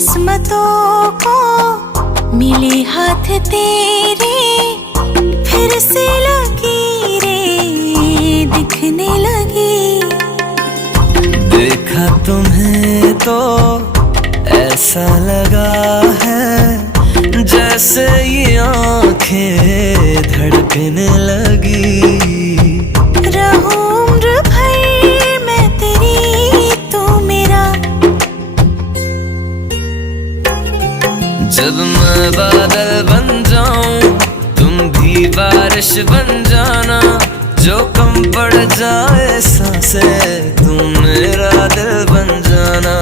किस्मतों को मिले हाथ तेरे, फिर से लकीरें दिखने लगी। देखा तुम्हें तो ऐसा लगा है जैसे ये आंखें धड़कने लगी। रहूं उम्र भर मैं तेरी, तू मेरा। जब मैं बादल बन जाऊं तुम भी बारिश बन जाना, जो कम पड़ जाए सांसें तुम मेरा दिल बन जाना।